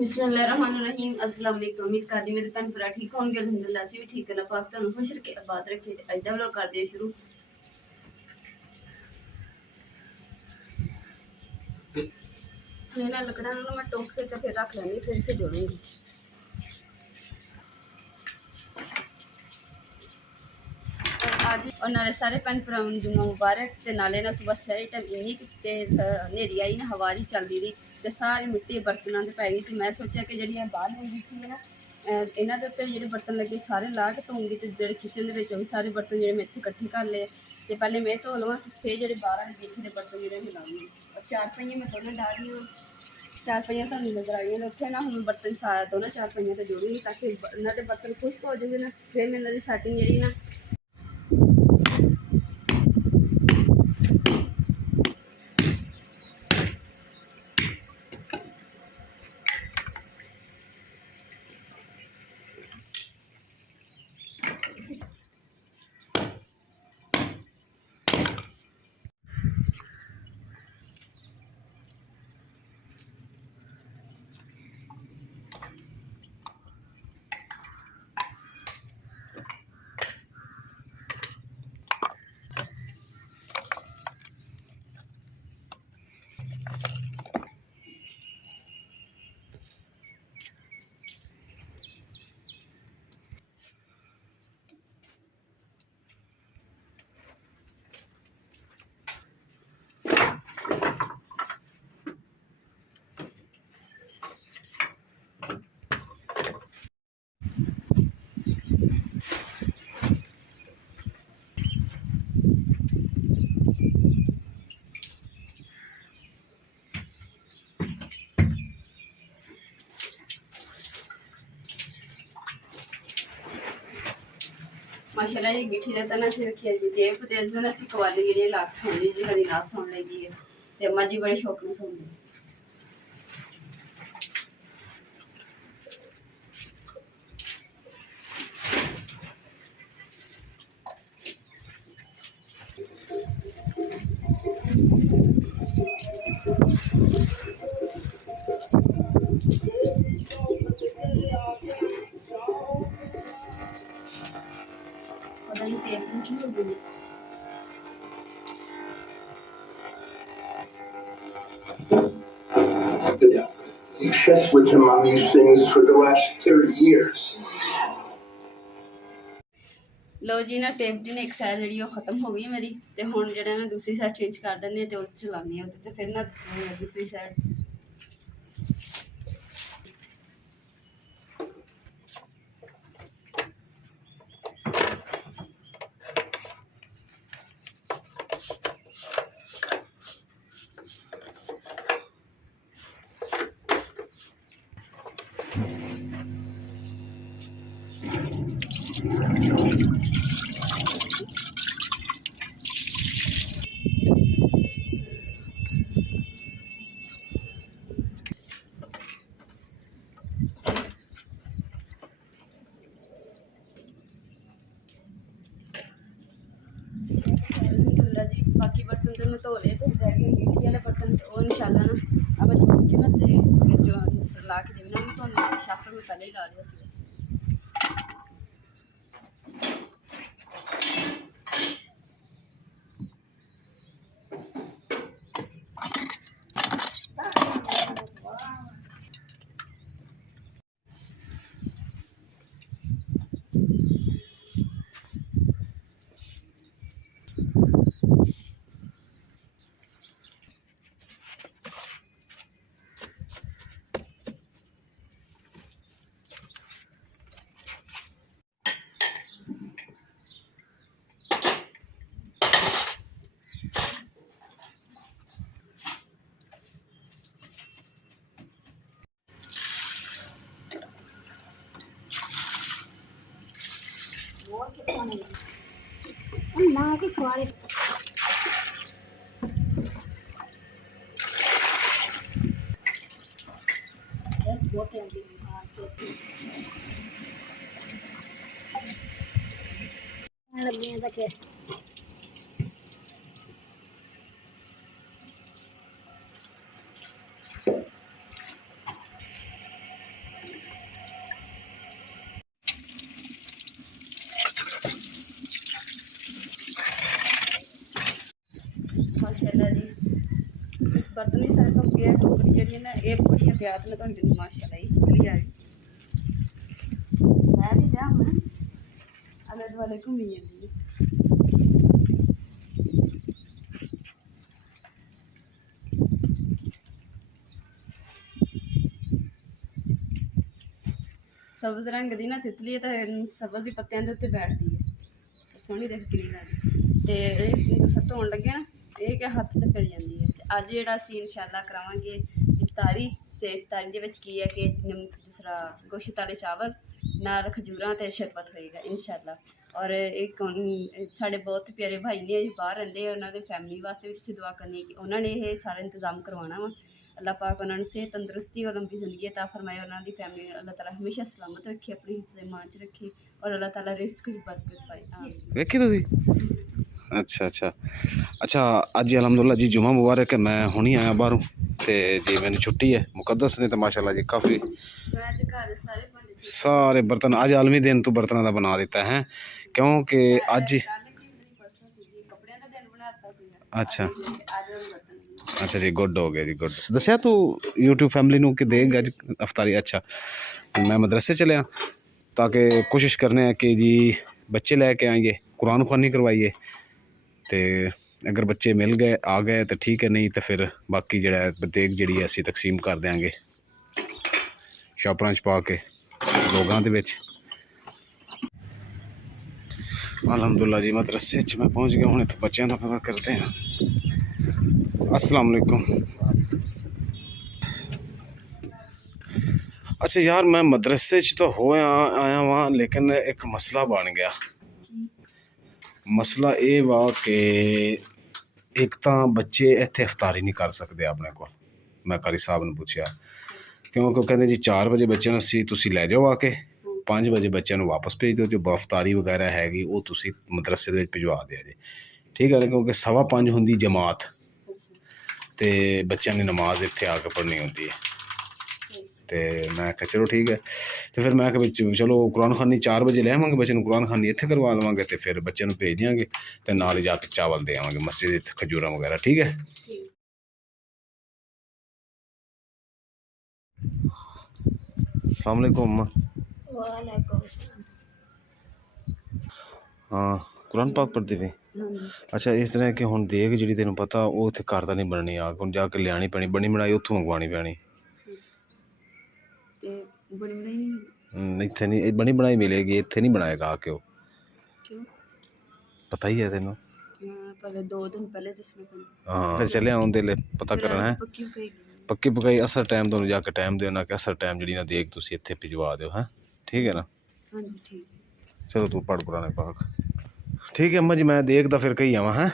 बिस्मिल्लाहिर्रहमानिर्रहीम। अस्सलाम वालेकुम। उम्मीद करदी मेरे भैन भरा ठीक होंगे। अल्हम्दुलिल्लाह असीं भी ठीक है। पाक तुहानूं खुश रखे, आबाद रखे। अज दा व्लॉग करदे शुरू। इन्हां लकड़ां नूं मैं टोक के फिर रख लैंदी, फिर इसे जोड़ूंगी। और नाले सारे भैन भरावां नूं जुम्मा मुबारक। ते नाले ना सुबह सही टाइम इन्नी तेज हनेरी आई ना, हवा नहीं चलदी रही ते सारी मिट्टी बर्तनों से पै गई थी। मैं सोचा कि जी बाहर नहीं बैठी है ना, इन्हों के उत्ते जो बर्तन लगे सारे ला के धोऊंगी। तो जो किचन के भी सारे बर्तन जो मैं इतने कट्ठे कर लिए। तो पहले मैं धो लवां, फिर जो बाहर आने बैठे के बर्तन जो मैं लाऊंगी। और चार पहियां मैं दोनों डाल रही हूँ। चार पहियां तुम नजर आई हैं उत्थे ना, हम बर्तन दोनों चार पहियां तो जोड़ूंगी ताकि इन्होंने बर्तन खुश्क हो जाए ना। फिर मैं इन्होंने सैटिंग जी ना माशाल्लाह जी गिठी का तना से रखी है जी टेप ते दिन असि कवाली जी लात सुन ली जी, कदी नात सुन ली जी। ते अम्मा जी बड़े शौक ने सुनते। पता नहीं टेप की हो गई। Obsessed with him on these things for the last 30 years. लो जी ना टेप दी ना एक साइड जी खत्म हो गई मेरी। तो हुण जो ना दूसरी साइड चेंज कर देंगे तो चलानी है। फिर ना दूसरी साइड जी। बाकी बर्तन तो मैं धो ले, तो रह गए मिट्टी वाले बर्तन। तो इंशाल्लाह ना अब धो के ना जो ला के देना तो शापर में पहले ही ला लिया सी। ना कि खुआरे बहुत है लगी तक माशाल्लाह जी इस बर्तन भी सारे धो के टोकरी जी ना ये बड़ी एहतियात में धोंदी माशाल्लाह जी क्लियर जी मैं भी जा मैं आले दुआले घूमी जाती सब्ज रंग दी ना तितली तो सब्ज के पत्तियां के उत्ते बैठती है सोहनी देख किन्नी लगदी तो सब धोन लगे ना ये क्या हत्थ ते फिर जाती है अज जिहड़ा असीं इंशाअल्लाह करावांगे इफ्तारी ते इफ्तारी दे विच की है कि दूसरा गोश्त वाले चावल नाल खजूरां ते शरबत होएगा इंशाअल्लाह और एक साढ़े बहुत प्यारे भाई ने बाहर रहिंदे उन्हां दे फैमिली वास्ते भी तुसीं दुआ करनी कि उन्होंने ये सारा इंतजाम करवाना वा अल्लाह पाक उन्होंने सेहत तंदरुस्ती और लंबी जिंदगी अता फरमाए उन्होंने दी फैमिली अल्लाह ताला हमेशा सलामत रखे अपनी हिफ्ज़ ईमान च रखे और अल्लाह ताला रिज़्क च बरकत पाए आमीन देखी तुसी अच्छा अच्छा अच्छा अज अलहमदुल्ला जी जुमा मुबारक है मैं हुणी आया बाहरों ते जी मैंने छुट्टी है मुकद्दस ने तो माशाल्लाह जी काफ़ी मैं ते घर सारे भांडे सारे बर्तन अज आलमी दिन तू बर्तनों का बना दिता है क्योंकि अज कपड़ियां दा दिन बनाता सीगा अच्छा अज बर्तन अच्छा जी गुड हो गया जी गुड दसिया तू यूट्यूब फैमिली नू कि देग अज अफ्तारी अच्छा मैं मदरसे चलिया ताकि कोशिश करने हैं कि जी बच्चे लैके आइए कुरान खानी करवाइए तो अगर बच्चे मिल गए आ गए तो ठीक है नहीं तो फिर बाकी जड़ा देग जी असी तकसीम कर देंगे शापरां च पा के लोगां दे विच अलहमदुल्ला जी मदरसे च मैं पहुँच गया हूँ तो बच्चों का पता करते हैं अस्सलाम वालेकुम अच्छा यार मैं मदरसे च तो हो आया वहाँ लेकिन एक मसला बन गया मसला ये वा कि एक तो बच्चे इत्थे अफ्तारी नहीं कर सकते अपने को मैं कारी साहब ने पूछा क्योंकि कहते जी 4 बजे बच्चों असी तुसी लै जाओ आके 5 बजे बच्चों वापस भेज दो जो अफ्तारी वगैरह हैगी वो तुसी मदरसे दे विच भिजवा दिया जी ठीक है ना क्योंकि 5:15 होंदी जमात तो बच्चों ने नमाज इत्थे आके पढ़नी होती है तो मैं आख्या चलो ठीक है तो फिर मैं चलो कुरान खानी 4 बजे ले आवांगे बच्चे कुरान खानी इत्थे करवा लवांगे तो फिर बच्चे भेज देंगे तो नाल ही जाके चावल दे आवांगे मस्जिद खजूरा वगैरह ठीक है अस्सलाम वालेकुम वालेकुम हाँ कुरान पाक पढ़ती पई अच्छा इस तरह कि हुण देग जी तेन पता वो इत्थे घर दा नहीं बननी आ हुण जाके लियानी पैनी बनी बनाई उत्थों मंगवानी पैनी ते बड़ी बनाई नहीं इत्थे नहीं बनी बनाई मिलेगी इत्थे नहीं बनाएगा आके वो क्यों पता ही है तेनों पहले 2 दिन पहले दसना पैंदा हाँ फिर चले आउंदे ले पता करना है पक्की कही पक्की पकाई असर टाइम तुहानूं जाके टाइम दिओ ना कि असर टाइम जी ना देग तुसीं इत्थे भिजवा दिओ हैं ठीक है ना हाँ जी ठीक चलो तू पढ़ पुराने पाक ठीक है अम्मा जी मैं देग दा फिर कही आवां हैं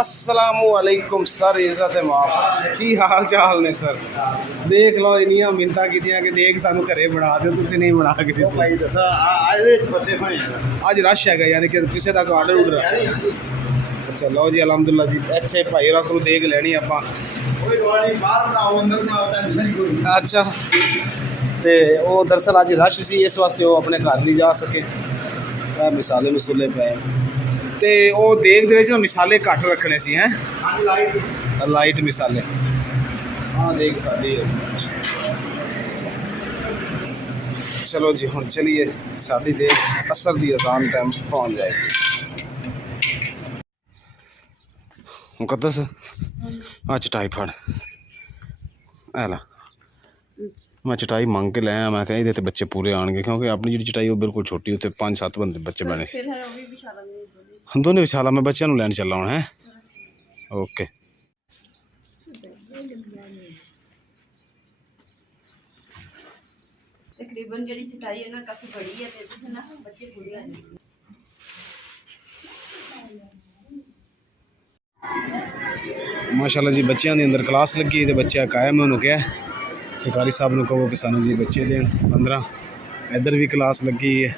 अस्सलामु अलैकुम सर इज्जत माफ की हाल चाल ने सर देख लो इन्नियां मिन्नतां कीतियां कि देख सानू घरे बना दिओ तुसीं नहीं बना के दित्ती भाई दसा आए फसे होए अज रश है यानी कि किसी का आर्डर उडर अच्छा लो जी अलहमदुल्ला जी इत्थे भाई होरां कोलों देग लैनी आपां कोई गाड़ी बाहर बनाओ अंदर बनाओ टेंशन ही कोई अच्छा तो वो दरअसल अज रश सी इस वास्ते वो अपने घर नहीं जा सके मिसाले मसूले पे तो वो देग दे विच ना मिसाले घट रखने सी हैं आज लाइट लाइट मिसाले हाँ देख साडी चलो जी हुण चलिए साडी देग असर दी अजान टाइम पहुँच जाएगी मुकद्दस आ चटाई फड़ ऐ ला मैं चटाई मंग के लै आया मैं कहा ये बच्चे पूरे आने क्योंकि अपनी जी चटाई वो बिल्कुल छोटी उत्ते 5-7 बंदे बच्चे बने फिर है वो भी विशाला नहीं बोली दोनों विशाला मैं बच्चों लैन चला हूँ है ओके ते तकरीबन जी चटाई है ना काफ़ी बड़ी है तो इत्थे ना बच्चे पूरे आ जाएंगे। माशाल्लाह जी बच्चों के अंदर क्लास लगी तो बच्चा कायम है, उन्होंने क्या कि कारी साहब ने कहो कि सानू जी बच्चे देन 15। इधर भी क्लास लगी है,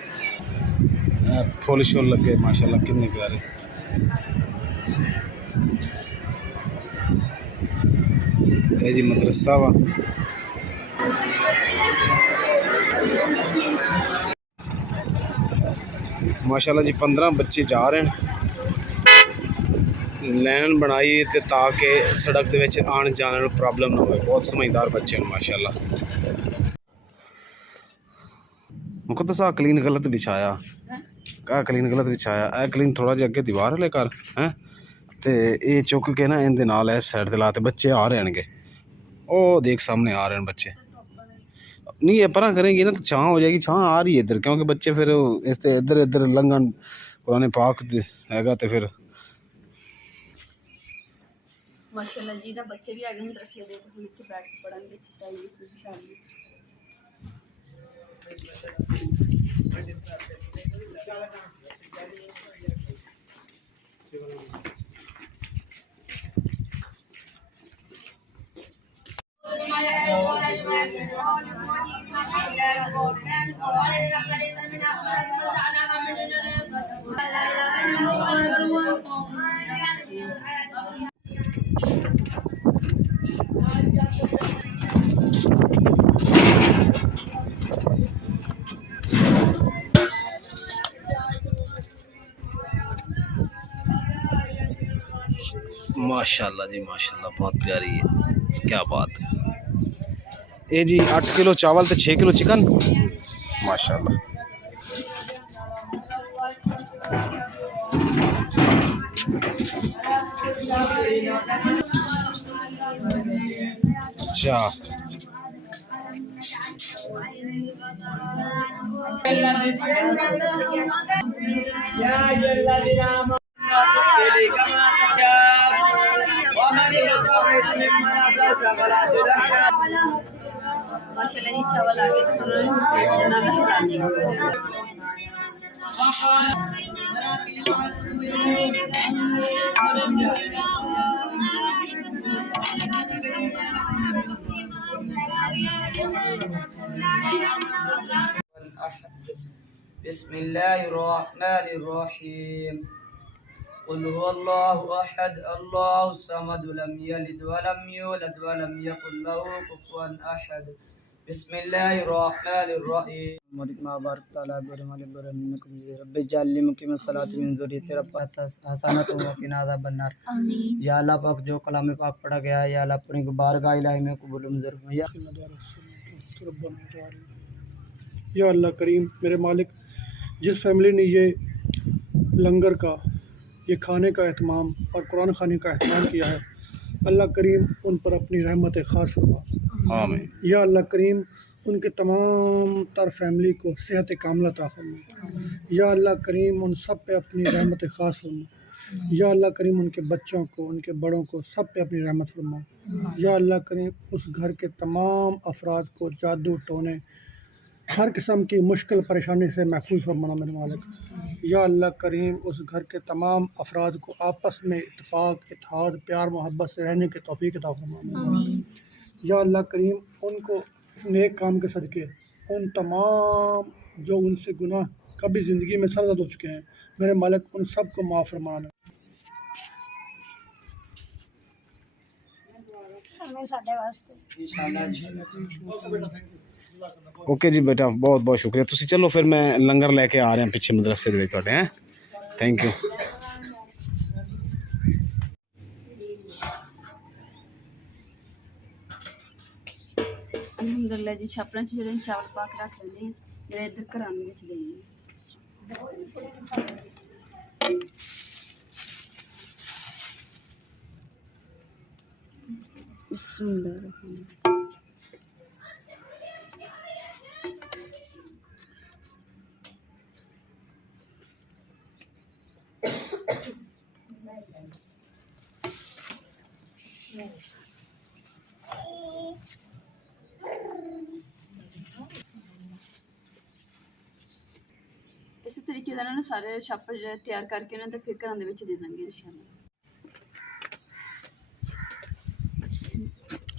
फुल शुल लगे माशाल्लाह कितने प्यारे। ये जी मदरसा वा माशाल्लाह जी 15 बच्चे जा रहे हैं। लाइन बनाई ते ताकि सड़क दे विच आने जाने में प्रॉब्लम ना हो। बहुत समझदार बच्चे हैं माशाल्लाह। मुझको तो सा क्लीन गलत बिछाया का क्लीन गलत बिछाया ए क्लीन थोड़ा जिहा अगे दीवार वाले कर हैं ते ये चुक के ना इनदे नाल इस साइड ते लाते बच्चे आ रहे हैं। ओ देख सामने आ रहे हैं बच्चे। नहीं ये परा करेंगे ना तो छां हो जाएगी, छां आ रही है इधर क्योंकि बच्चे फिर इस इधर इधर लंघन कुरान पाक हैगा तो फिर माशाल्लाह जी ना बच्चे भी आ गए मदरसे दे, हम इत्थे बैठ के पढ़ांगे चटाई से इंशाअल्लाह। माशाल्लाह जी माशाल्लाह बहुत प्यारी है, क्या बात है। ये जी 8 किलो चावल तो 6 किलो चिकन माशाल्लाह। अच्छा माशाल्लाह जी चावल आ गए तो उन्होंने ना हटा दिया। बिस्मिल्लाहिर्रहमानिर्रहीम कुल हुवल्लाहु अहद अल्लाहु समद लम यलिद वलम यूलद वलम यकुल लहू कुफुवन अहद बिस्मिल्लाहिर्रहमानिर्रहीम मुदिमा बारक ताला बिरमल बिरमनकुम रब्बि जल्ली मुकीम सलाति मिन ज़ुर्रियति रब्बत हसनत व क़िना अज़ाबन्नार। या अल्लाह पाक जो कलाम पाक पढ़ा गया है या अल्लाह अपनी बारगाह इलाही में कबूल मंजूर फरमा। या अल्लाह करीम मेरे मालिक, जिस फैमिली ने ये लंगर का ये खाने का एहतमाम और कुरान खाने का एहतमाम किया है, अल्लाह करीम उन पर अपनी रहमत ख़ास फरमा। आमीन। या अल्लाह करीम उनके तमाम तर फैमिली को सेहत कामला अता फरमा। या अल्लाह करीम उन सब पे अपनी रहमत ख़ास फरमा। या अल्लाह करीम उनके बच्चों को उनके बड़ों को सब पे अपनी रहमत फरमा। या अल्लाह करीम उस घर के तमाम अफराद को जादू टोने हर किस्म की मुश्किल परेशानी से महफूज फरमाना मेरे मालिक। या अल्लाह करीम उस घर के तमाम अफराद को आपस में इत्तेफाक इत्तेहाद प्यार मोहब्बत से रहने की तौफीक अता फरमाना। या अल्लाह करीम उनको नेक काम के सदक़े उन तमाम जो उनसे गुनाह कभी ज़िंदगी में सरज़द हो चुके हैं मेरे मालिक उन सब को माफ़ फरमाना। ओके जी बेटा बहुत बहुत शुक्रिया। तुसी चलो फिर मैं लंगर लेके आ रहे हैं पिछले मदरसे दे तुहाडे हैं। Thank you. अल्हम्दुलिल्लाह जी छापरा च जेह्ड़े चावल पा के रख लैंदे जेह्ड़े इद्धर घराने बिच देने। बिस्मिल्लाह। ਜਿਹਦਾ ਨਾ ਸਾਰੇ ਛਾਪਰ ਜਿਹੜੇ ਤਿਆਰ ਕਰਕੇ ਨਾ ਤੇ ਫਿਰ ਘਰਾਂ ਦੇ ਵਿੱਚ ਦੇ ਦਾਂਗੇ ਇਨਸ਼ਾਅੱਲਾ।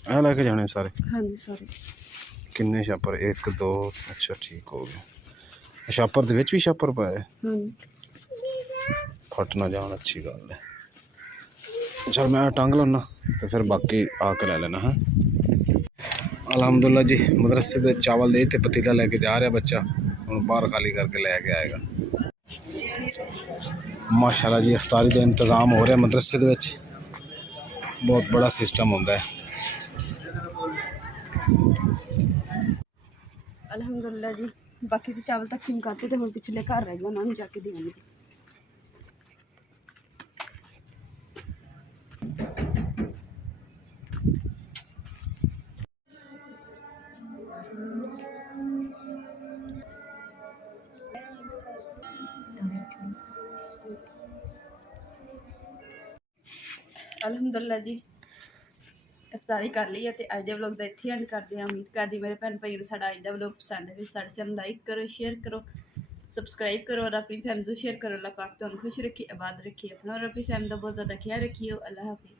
ਇਹ ਲੈ ਕੇ ਜਾਣੇ ਸਾਰੇ? ਹਾਂਜੀ ਸਾਰੇ। ਕਿੰਨੇ ਛਾਪਰ? 1 2 ਅੱਛਾ ਠੀਕ ਹੋ ਗਿਆ। ਛਾਪਰ ਦੇ ਵਿੱਚ ਵੀ ਛਾਪਰ ਪਾਏ? ਹਾਂਜੀ। ਫਟ ਨਾ ਜਾਣ, ਅੱਛੀ ਗੱਲ ਹੈ। चल मैं टंग लाना तो फिर बाकी आके ले लेना है। अलहमदुल्ला जी मदरसे से चावल दे ते पतीला लेके जा रहा बच्चा, हूँ बाहर खाली करके लेके आएगा। माशाल्लाह जी इफ्तारी का इंतज़ाम हो रहा मदरसे दे विच, बहुत बड़ा सिस्टम होंदा है। अलहमदुल्ला जी बाकी के चावल तकसीम करते तो हुण पिछले घर रह गए, उन्होंने जाके देंगे। अलहमदुल्ला जी इफ्तारी कर ली है तो अज के व्लॉग का इत्थे एंड करते हैं। उम्मीद करती मेरे भैन भाई को साडा अज का व्लॉग पसंद है। साडे चैनल लाइक करो, शेयर करो, सबसक्राइब करो और अपनी फैमिली को शेयर करो। अल्लाह पाक तुहानू खुश रखिए, आबाद रखिए, अपना और अपनी फैमिली का बहुत ज़्यादा ख्याल रखिए। अल्लाह हाफिज़।